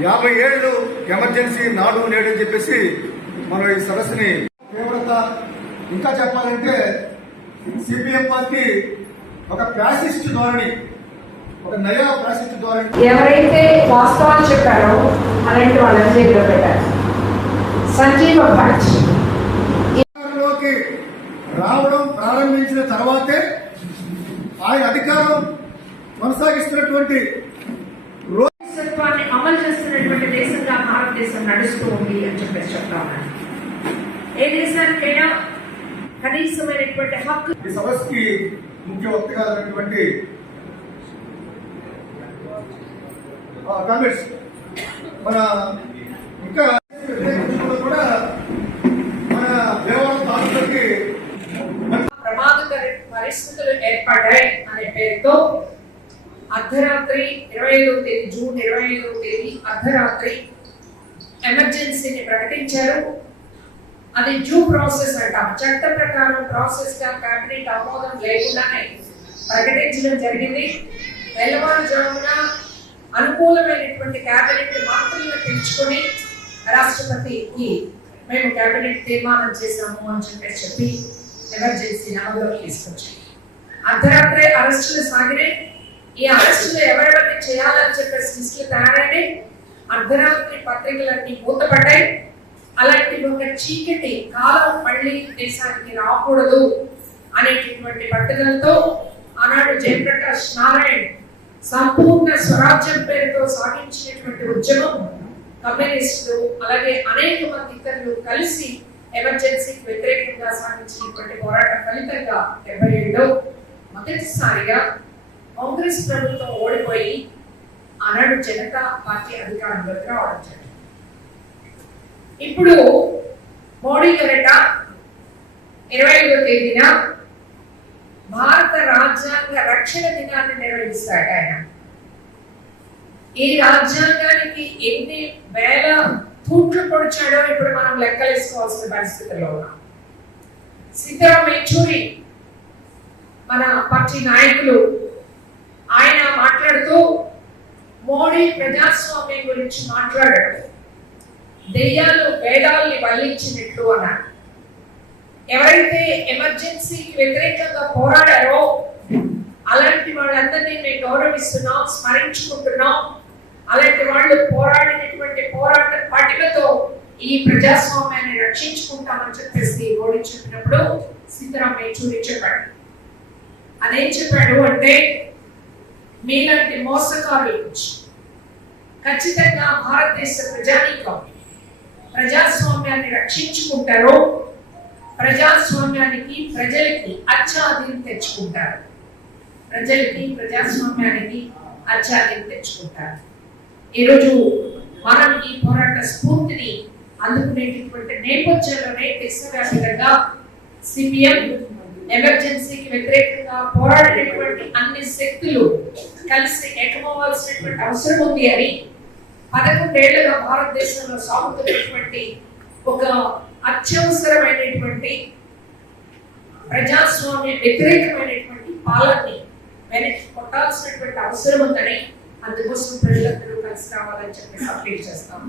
యాభై ఏళ్ళు ఎమర్జెన్సీ నాడు నేడు అని చెప్పేసి మనం ఈ సదస్సుని తీవ్రత ఇంకా చెప్పాలంటే సిపిఎం పార్టీ ఒక ఫ్యాసిస్ట్ ధోరణి ఒక నయా ఫ్యాసిస్ట్ ధోరణి. ఎవరైతే వాస్తవాలు చెప్పారో అలాంటి వాళ్ళని జైల్లో పెట్టారు. సంజీవ భట్. రావడం ప్రారంభించిన తర్వాతే ఆయన అధికారం కొనసాగిస్తున్నటువంటి నడుస్తూ ఉంది అని చెప్పేసి చెప్తా ఉన్నాను ఏ దేశానికైనా కనీసమైనటువంటి హక్కు ఈ ముఖ్య వక్తగా ఉన్నటువంటి కామెంట్స్ మన ఇంకా కూడా మన దేవాలయం తాలూకాకి ప్రమాదకర పరిస్థితులు ఏర్పడ్డాయి అనే పేరుతో అర్ధరాత్రి ఇరవై ఐదవ తేదీ జూన్ ఇరవై ఐదవ తేదీ అర్ధరాత్రి ఎమర్జెన్సీని ప్రకటించారు. అది డ్యూ ప్రాసెస్ అంటాం. చట్ట ప్రకారం ప్రాసెస్గా కేబినెట్ ఆమోదం లేకుండానే ప్రకటించడం జరిగింది. తెల్లవారుజామున అనుకూలమైనటువంటి కేబినెట్ మంత్రులను పెంచుకొని రాష్ట్రపతికి మేము కేబినెట్ తీర్మానం చేశాము అని చెప్పేసి చెప్పి ఎమర్జెన్సీ అమల్లోకి తీసుకొచ్చాం అర్ధరాత్రి అరెస్టులు సాగినాయి. ఈ అరెస్టులు ఎవరెవరిని చేయాలని చెప్పేసి లిస్టులు తయారైనాయి. అర్ధరాత్రి పత్రికలన్నీ మూతపడ్డాయి. అలాంటి ఒక చీకటి కాలం మళ్ళీ దేశానికి రాకూడదు అనేటటువంటి పట్టుదలతో ఆనాడు జయప్రకాష్ నారాయణ్ సంపూర్ణ స్వరాజ్యం పేరుతో సాగించినటువంటి ఉద్యమం కమ్యూనిస్టులు అలాగే అనేక మంది ఇతరులు కలిసి ఎమర్జెన్సీకి వ్యతిరేకంగా సాగించినటువంటి పోరాటం ఫలితంగా డెబ్బై ఏడులో మొదటిసారిగా కాంగ్రెస్ ప్రభుత్వం ఓడిపోయి ఆనాడు జనతా పార్టీ అధికారంలోకి రావడం జరిగింది. ఇప్పుడు మోడీ గారట ఇరవై ఐదో తేదీన భారత రాజ్యాంగ రక్షణ దినాన్ని నిర్వహిస్తాడు ఆయన. ఈ రాజ్యాంగానికి ఎన్ని వేల తూట్లు పొడిచాడో ఇప్పుడు మనం లెక్కలేసుకోవాల్సిన పరిస్థితిలో ఉన్నాం. సీతారాం యేచూరి మన పార్టీ నాయకులు ఆయన మాట్లాడుతూ మోడీ ప్రజాస్వామ్యం గురించి మాట్లాడాడు. దెయ్యాలు వేదాల్ని వల్లించినట్లు అన్నాడు. ఎవరైతే ఎమర్జెన్సీకి వ్యతిరేకంగా పోరాడారో అలాంటి వాళ్ళందరినీ మేము గౌరవిస్తున్నాం స్మరించుకుంటున్నాం. అలాంటి వాళ్ళు పోరాడినటువంటి పోరాట పటికతో ఈ ప్రజాస్వామ్యాన్ని రక్షించుకుంటామని చెప్పేసి మోడీ చెప్పినప్పుడు సీతారాం యేచూరి చెప్పాడు. అదేం చెప్పాడు అంటే మీలాంటి మోసకారుల గురించి. ఖచ్చితంగా భారతదేశ ప్రజానీకం ప్రజాస్వామ్యాన్ని రక్షించుకుంటారో ప్రజాస్వామ్యానికి ప్రజలకి అచ్చాదిని తెచ్చుకుంటారు. ప్రజలకి ప్రజాస్వామ్యానికి అచ్చాదిని తెచ్చుకుంటారు. ఈరోజు మనం ఈ పోరాట స్ఫూర్తిని అందుకునేటటువంటి నేపథ్యంలోనే దేశవ్యాప్తంగా సిపిఎం ఎమర్జెన్సీకి వ్యతిరేకంగా పోరాడినటువంటి అన్ని శక్తులు కలిసి నెట్టుకోవాల్సినటువంటి అవసరం ఉంది అని పదకొండేళ్ళుగా భారతదేశంలో సాగుతున్నటువంటి ఒక అత్యవసరమైనటువంటి ప్రజాస్వామ్య వ్యతిరేకమైనటువంటి పాలనని వెనక్కి కొట్టాల్సినటువంటి అవసరం ఉందని అందుకోసం ప్రజలందరూ కలిసి రావాలని చెప్పి అప్డేట్ చేస్తాం